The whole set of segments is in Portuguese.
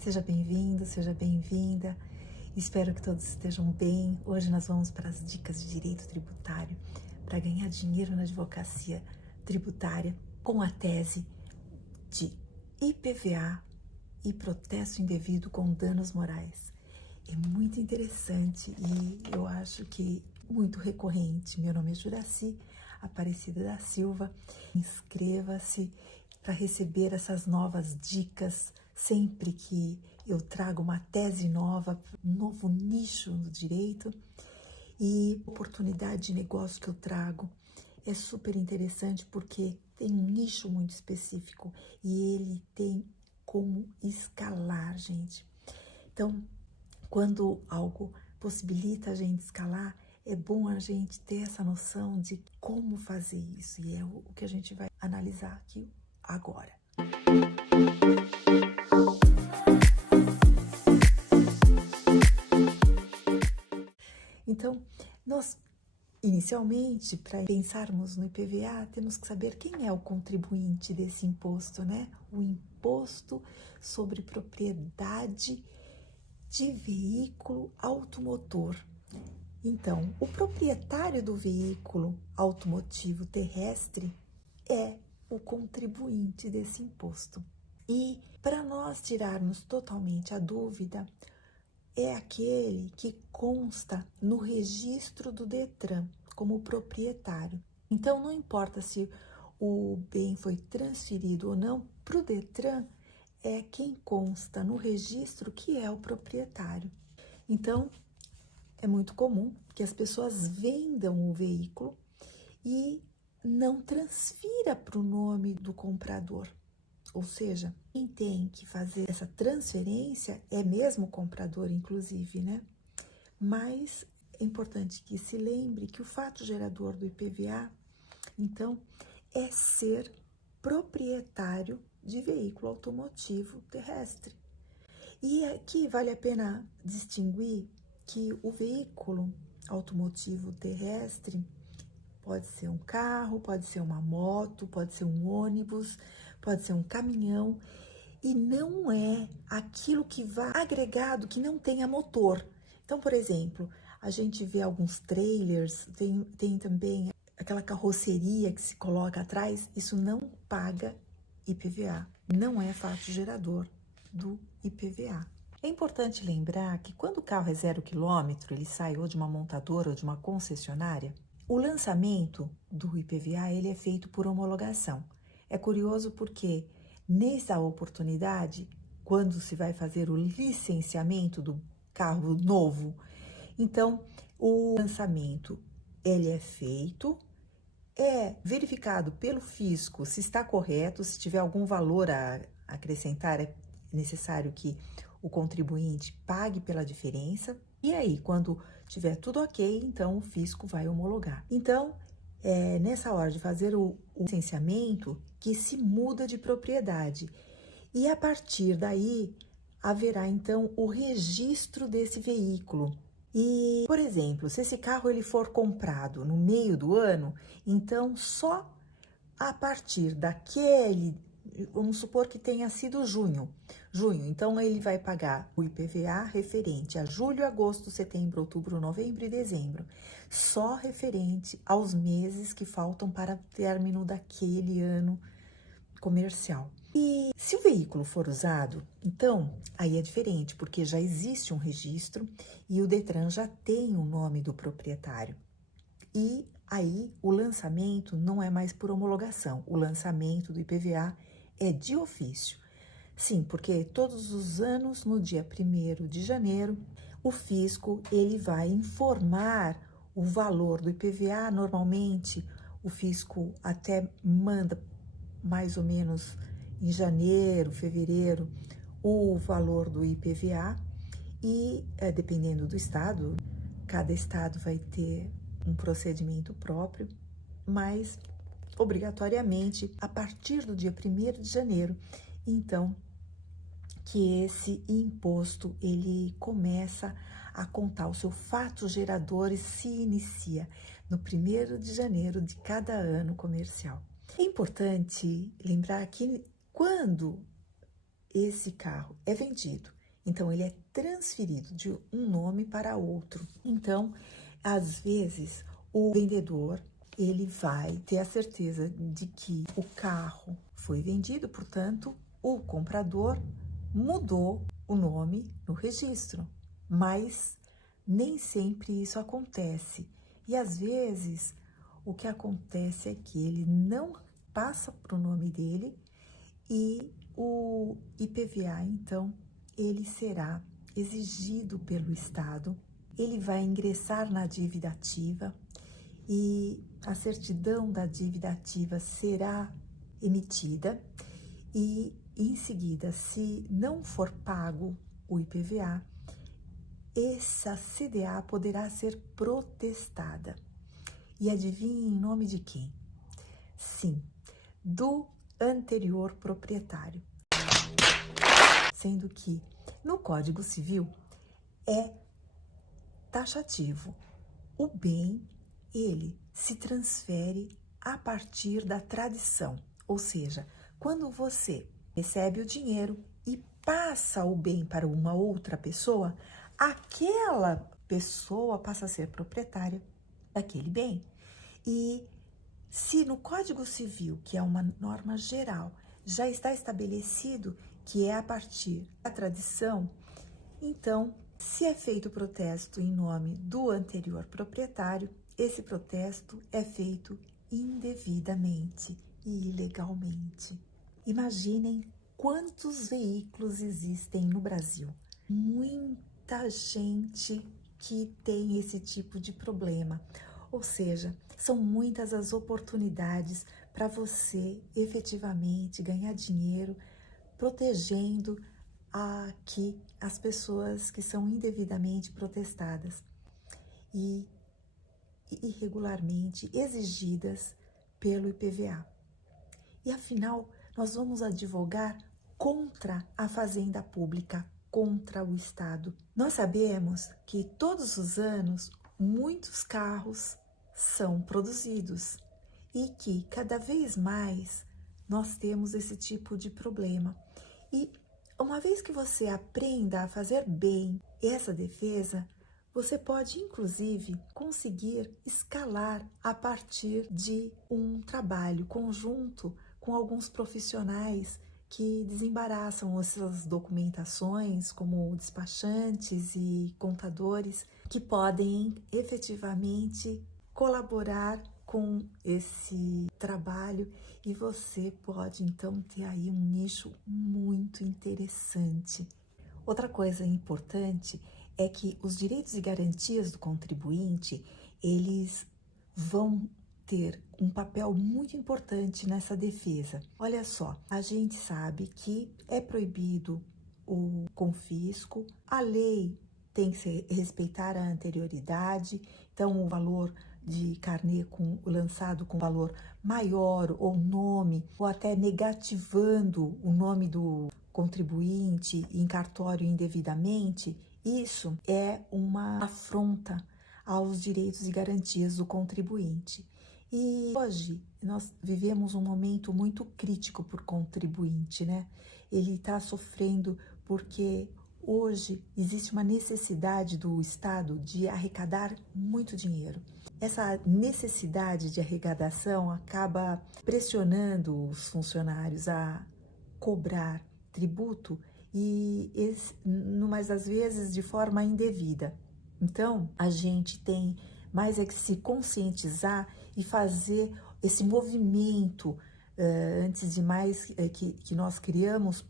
Seja bem-vindo, seja bem-vinda. Espero que todos estejam bem. Hoje nós vamos para as dicas de direito tributário para ganhar dinheiro na advocacia tributária com a tese de IPVA e protesto indevido com danos morais. É muito interessante e eu acho que muito recorrente. Meu nome é Juraci Aparecida da Silva. Inscreva-se para receber essas novas dicas sempre que eu trago uma tese nova, um novo nicho no direito. E a oportunidade de negócio que eu trago é super interessante porque tem um nicho muito específico e ele tem como escalar, gente. Então, quando algo possibilita a gente escalar, é bom a gente ter essa noção de como fazer isso, e é o que a gente vai analisar aqui agora. Então, nós, inicialmente, para pensarmos no IPVA, temos que saber quem é o contribuinte desse imposto, né? O imposto sobre propriedade de veículo automotor. Então, o proprietário do veículo automotivo terrestre é o contribuinte desse imposto. E para nós tirarmos totalmente a dúvida, é aquele que consta no registro do Detran como proprietário. Então, não importa se o bem foi transferido ou não, para o Detran é quem consta no registro que é o proprietário. Então, é muito comum que as pessoas vendam o veículo e não transfira para o nome do comprador. Ou seja, quem tem que fazer essa transferência é mesmo o comprador, inclusive, né? Mas é importante que se lembre que o fato gerador do IPVA, então, é ser proprietário de veículo automotivo terrestre. E aqui vale a pena distinguir que o veículo automotivo terrestre pode ser um carro, pode ser uma moto, pode ser um ônibus, pode ser um caminhão, e não é aquilo que vai agregado que não tenha motor. Então, por exemplo, a gente vê alguns trailers, tem também aquela carroceria que se coloca atrás, isso não paga IPVA, não é fato gerador do IPVA. É importante lembrar que quando o carro é 0 quilômetro, ele sai ou de uma montadora ou de uma concessionária, o lançamento do IPVA ele é feito por homologação. É curioso porque nessa oportunidade, quando se vai fazer o licenciamento do carro novo, então o lançamento ele é feito, é verificado pelo fisco se está correto, se tiver algum valor a acrescentar, é necessário que o contribuinte pague pela diferença. E aí, quando tiver tudo ok, então o fisco vai homologar. Então, é nessa hora de fazer o licenciamento que se muda de propriedade. E a partir daí, haverá então o registro desse veículo. E, por exemplo, se esse carro ele for comprado no meio do ano, então só a partir daquele, vamos supor que tenha sido junho, então ele vai pagar o IPVA referente a julho, agosto, setembro, outubro, novembro e dezembro, só referente aos meses que faltam para o término daquele ano comercial. E se o veículo for usado, então aí é diferente, porque já existe um registro e o Detran já tem o nome do proprietário. E aí o lançamento não é mais por homologação, o lançamento do IPVA é de ofício. Sim, porque todos os anos, no dia 1º de janeiro, o fisco ele vai informar o valor do IPVA. Normalmente, o fisco até manda mais ou menos em janeiro, fevereiro, o valor do IPVA e, dependendo do estado, cada estado vai ter um procedimento próprio, mas obrigatoriamente a partir do dia 1º de janeiro, então, que esse imposto ele começa a contar, o seu fato gerador se inicia no 1º de janeiro de cada ano comercial. É importante lembrar que quando esse carro é vendido, então ele é transferido de um nome para outro. Então, às vezes, o vendedor ele vai ter a certeza de que o carro foi vendido, portanto, o comprador mudou o nome no registro, mas nem sempre isso acontece. E às vezes o que acontece é que ele não passa para o nome dele e o IPVA, então, ele será exigido pelo Estado, ele vai ingressar na dívida ativa e a certidão da dívida ativa será emitida e, em seguida, se não for pago o IPVA, essa CDA poderá ser protestada. E adivinhe em nome de quem? Sim, do anterior proprietário. Sendo que no Código Civil é taxativo. O bem, ele se transfere a partir da tradição. Ou seja, quando você recebe o dinheiro e passa o bem para uma outra pessoa, aquela pessoa passa a ser proprietária daquele bem. E se no Código Civil, que é uma norma geral, já está estabelecido que é a partir da tradição, então, se é feito o protesto em nome do anterior proprietário, esse protesto é feito indevidamente e ilegalmente. Imaginem quantos veículos existem no Brasil. Muita gente que tem esse tipo de problema. Ou seja, são muitas as oportunidades para você efetivamente ganhar dinheiro protegendo aqui as pessoas que são indevidamente protestadas e irregularmente exigidas pelo IPVA. E afinal, nós vamos advogar contra a fazenda pública, contra o Estado. Nós sabemos que todos os anos muitos carros são produzidos e que cada vez mais nós temos esse tipo de problema. E uma vez que você aprenda a fazer bem essa defesa, você pode inclusive conseguir escalar a partir de um trabalho conjunto com alguns profissionais que desembaraçam essas documentações, como despachantes e contadores, que podem efetivamente colaborar com esse trabalho e você pode então ter aí um nicho muito interessante. Outra coisa importante é que os direitos e garantias do contribuinte, eles vão ter um papel muito importante nessa defesa. Olha só, a gente sabe que é proibido o confisco, a lei tem que respeitar a anterioridade, então o valor de carnê lançado com valor maior ou nome, ou até negativando o nome do contribuinte em cartório indevidamente, isso é uma afronta aos direitos e garantias do contribuinte. E hoje nós vivemos um momento muito crítico para o contribuinte, né? Ele está sofrendo porque hoje existe uma necessidade do Estado de arrecadar muito dinheiro. Essa necessidade de arrecadação acaba pressionando os funcionários a cobrar tributo e, mas às vezes de forma indevida. Então, a gente tem mais é que se conscientizar e fazer esse movimento, antes de mais, que nós criamos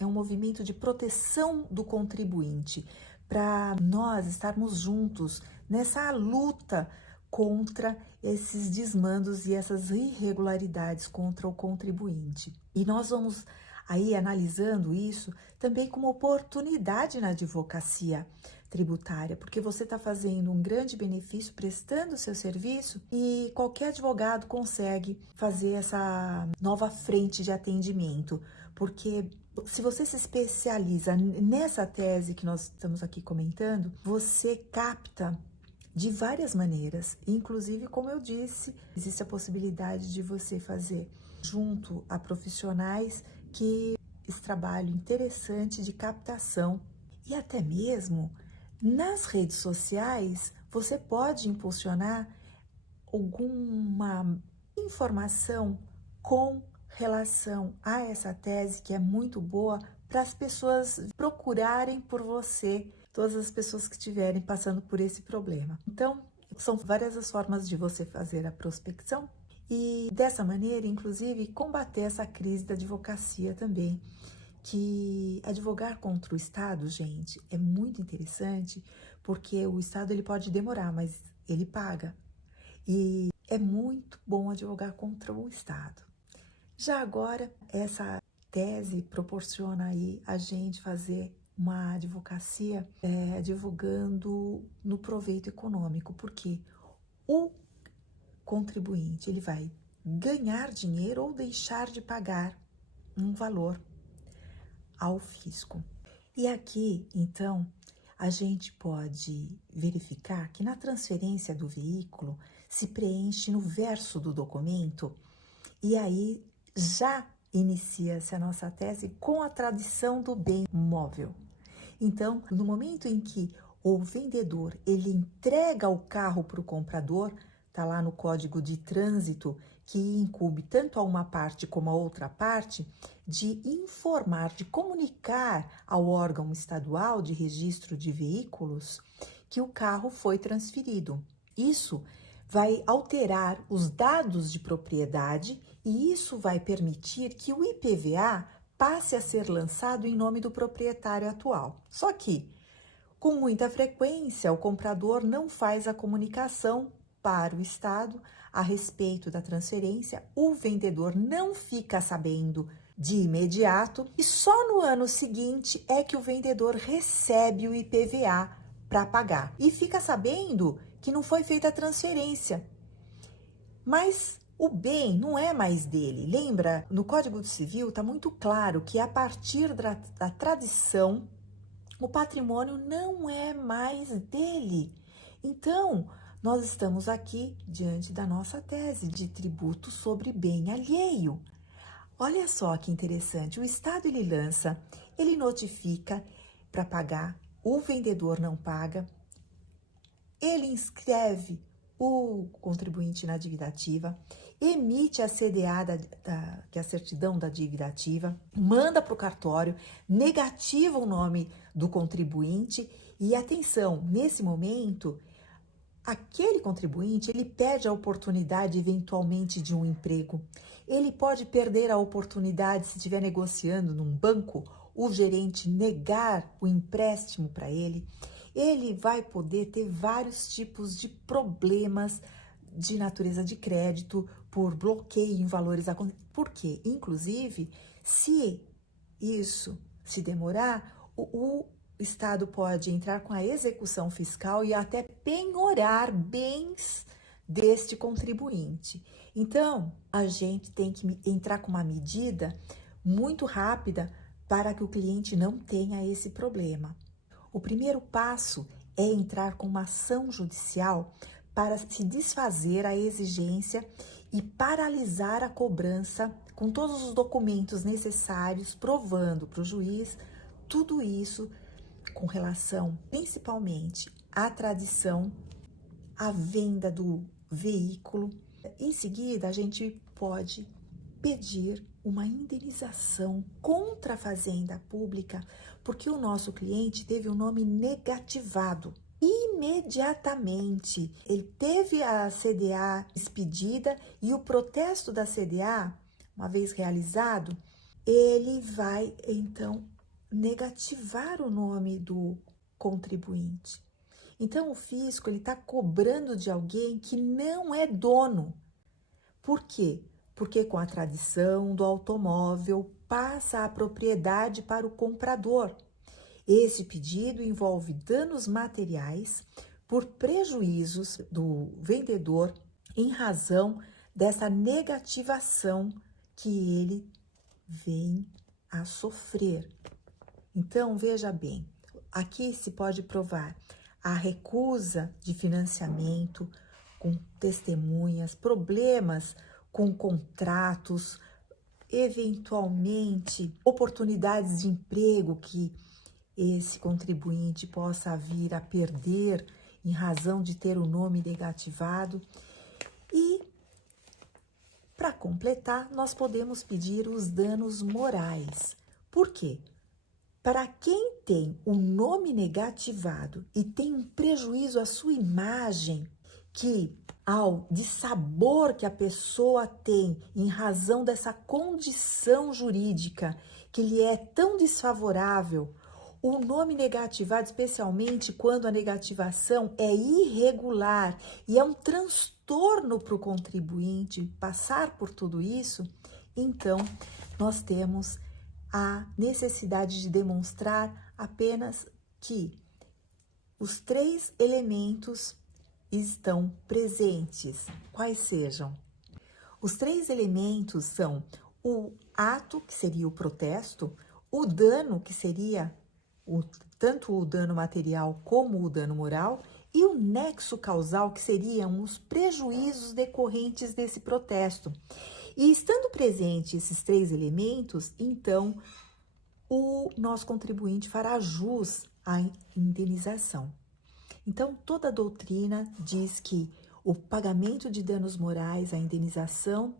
é um movimento de proteção do contribuinte, para nós estarmos juntos nessa luta contra esses desmandos e essas irregularidades contra o contribuinte. E nós vamos aí analisando isso também como oportunidade na advocacia tributária, porque você está fazendo um grande benefício prestando o seu serviço e qualquer advogado consegue fazer essa nova frente de atendimento, porque se você se especializa nessa tese que nós estamos aqui comentando, você capta de várias maneiras, inclusive, como eu disse, existe a possibilidade de você fazer junto a profissionais que esse trabalho interessante de captação. E até mesmo nas redes sociais, você pode impulsionar alguma informação com relação a essa tese, que é muito boa, para as pessoas procurarem por você, todas as pessoas que estiverem passando por esse problema. Então, são várias as formas de você fazer a prospecção e, dessa maneira, inclusive, combater essa crise da advocacia também. Que advogar contra o Estado, gente, é muito interessante, porque o Estado ele pode demorar, mas ele paga. E é muito bom advogar contra o Estado. Já agora, essa tese proporciona aí a gente fazer uma advocacia advogando no proveito econômico, porque o contribuinte ele vai ganhar dinheiro ou deixar de pagar um valor ao fisco. E aqui, então, a gente pode verificar que na transferência do veículo se preenche no verso do documento e aí já inicia-se a nossa tese com a tradição do bem móvel. Então, no momento em que o vendedor ele entrega o carro para o comprador, está lá no Código de Trânsito, que incumbe tanto a uma parte como a outra parte, de informar, de comunicar ao órgão estadual de registro de veículos que o carro foi transferido. Isso vai alterar os dados de propriedade e isso vai permitir que o IPVA passe a ser lançado em nome do proprietário atual. Só que, com muita frequência, o comprador não faz a comunicação para o Estado a respeito da transferência, o vendedor não fica sabendo de imediato e só no ano seguinte é que o vendedor recebe o IPVA para pagar e fica sabendo que não foi feita a transferência. Mas o bem não é mais dele. Lembra, no Código Civil está muito claro que a partir da tradição, o patrimônio não é mais dele. Então, nós estamos aqui diante da nossa tese de tributo sobre bem alheio. Olha só que interessante, o Estado ele lança, ele notifica para pagar, o vendedor não paga, ele inscreve o contribuinte na dívida ativa, emite a CDA, que é a certidão da dívida ativa, manda para o cartório, negativa o nome do contribuinte e atenção, nesse momento, aquele contribuinte, ele perde a oportunidade eventualmente de um emprego. Ele pode perder a oportunidade se estiver negociando num banco, o gerente negar o empréstimo para ele. Ele vai poder ter vários tipos de problemas de natureza de crédito por bloqueio em valores a conta. Por quê? Inclusive, se isso se demorar, o Estado pode entrar com a execução fiscal e até penhorar bens deste contribuinte. Então, a gente tem que entrar com uma medida muito rápida para que o cliente não tenha esse problema. O primeiro passo é entrar com uma ação judicial para se desfazer a exigência e paralisar a cobrança com todos os documentos necessários, provando para o juiz tudo isso com relação principalmente à tradição, à venda do veículo. Em seguida, a gente pode pedir uma indenização contra a Fazenda Pública, porque o nosso cliente teve o nome negativado. Imediatamente, ele teve a CDA expedida e o protesto da CDA, uma vez realizado, ele vai, então, negativar o nome do contribuinte. Então, o fisco está cobrando de alguém que não é dono. Por quê? Porque com a tradição do automóvel passa a propriedade para o comprador. Esse pedido envolve danos materiais por prejuízos do vendedor em razão dessa negativação que ele vem a sofrer. Então, veja bem, aqui se pode provar a recusa de financiamento com testemunhas, problemas com contratos, eventualmente oportunidades de emprego que esse contribuinte possa vir a perder em razão de ter o nome negativado. E, para completar, nós podemos pedir os danos morais. Por quê? Para quem tem o nome negativado e tem um prejuízo à sua imagem, que ao dissabor que a pessoa tem em razão dessa condição jurídica que lhe é tão desfavorável, o nome negativado, especialmente quando a negativação é irregular e é um transtorno para o contribuinte passar por tudo isso, então nós temos a necessidade de demonstrar apenas que os 3 elementos estão presentes. Quais sejam? Os 3 elementos são o ato, que seria o protesto, o dano, que seria tanto o dano material como o dano moral, e o nexo causal, que seriam os prejuízos decorrentes desse protesto. E estando presentes esses 3 elementos, então o nosso contribuinte fará jus à indenização. Então, toda a doutrina diz que o pagamento de danos morais, a indenização,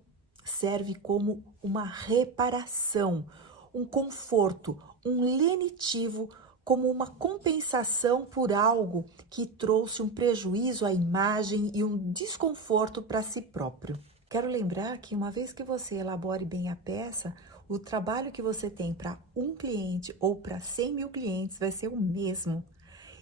serve como uma reparação, um conforto, um lenitivo, como uma compensação por algo que trouxe um prejuízo à imagem e um desconforto para si próprio. Quero lembrar que uma vez que você elabore bem a peça, o trabalho que você tem para um cliente ou para 100 mil clientes vai ser o mesmo.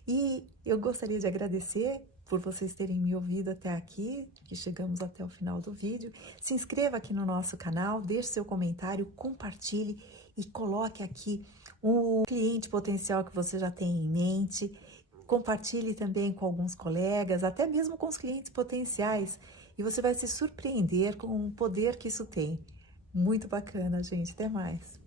E eu gostaria de agradecer por vocês terem me ouvido até aqui, que chegamos até o final do vídeo. Se inscreva aqui no nosso canal, deixe seu comentário, compartilhe e coloque aqui o cliente potencial que você já tem em mente. Compartilhe também com alguns colegas, até mesmo com os clientes potenciais. E você vai se surpreender com o poder que isso tem. Muito bacana, gente. Até mais.